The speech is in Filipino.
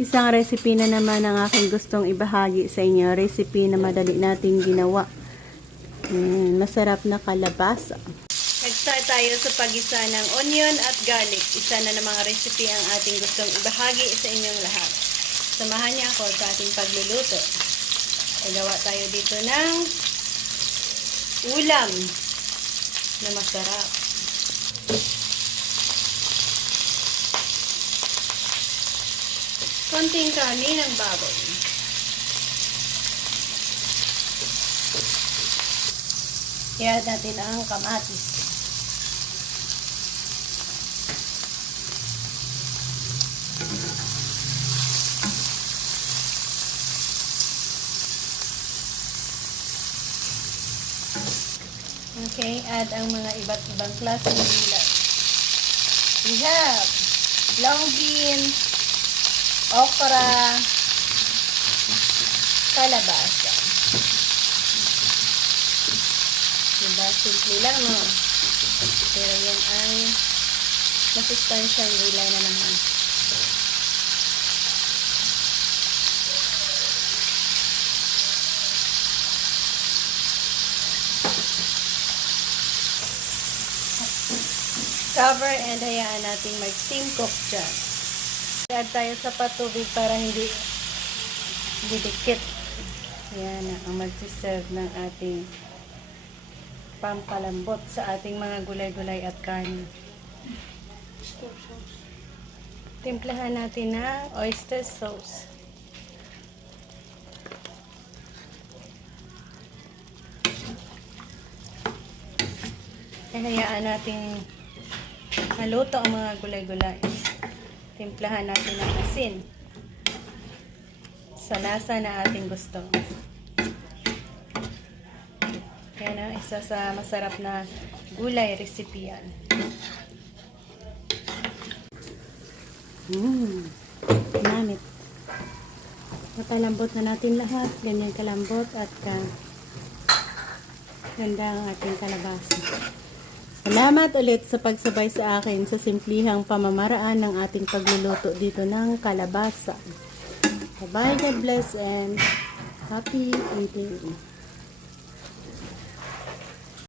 Isang recipe na naman ang aking gustong ibahagi sa inyo. Recipe na madali natin ginawa. Mm, masarap na kalabasa. Nag-start tayo sa pagisa ng onion at garlic. Isa na ng mga recipe ang ating gustong ibahagi sa inyong lahat. Samahan niyo ako sa ating pagluluto. Nagawa tayo dito ng ulam na masarap. Konting kanin ng baboy. I-add natin ang kamatis. Okay, add ang mga iba't ibang klaseng gulay. We have long beans, okra, kalabasa. Diba? Simple lang, no? Pero yan ay masustansyang gulay na naman. Cover and hayaan natin mag-steam cook dyan. Add tayo sa patubig para hindi didikit. Yan na ang magsiserve ng ating pampalambot sa ating mga gulay-gulay at kanin. Timplahan natin ng oyster sauce. Hayaan natin maluto ang mga gulay-gulay. Timplahan natin ng asin sa lasa na ating gusto. Yan ang isa sa masarap na gulay recipe yan. Mmm, namit. Makalambot na natin lahat. Ganyan kalambot at ka ganda ang ating kalabasa. Salamat ulit sa pagsabay sa akin sa simplihang pamamaraan ng ating pagluluto dito ng kalabasa. Bye, God bless and happy eating.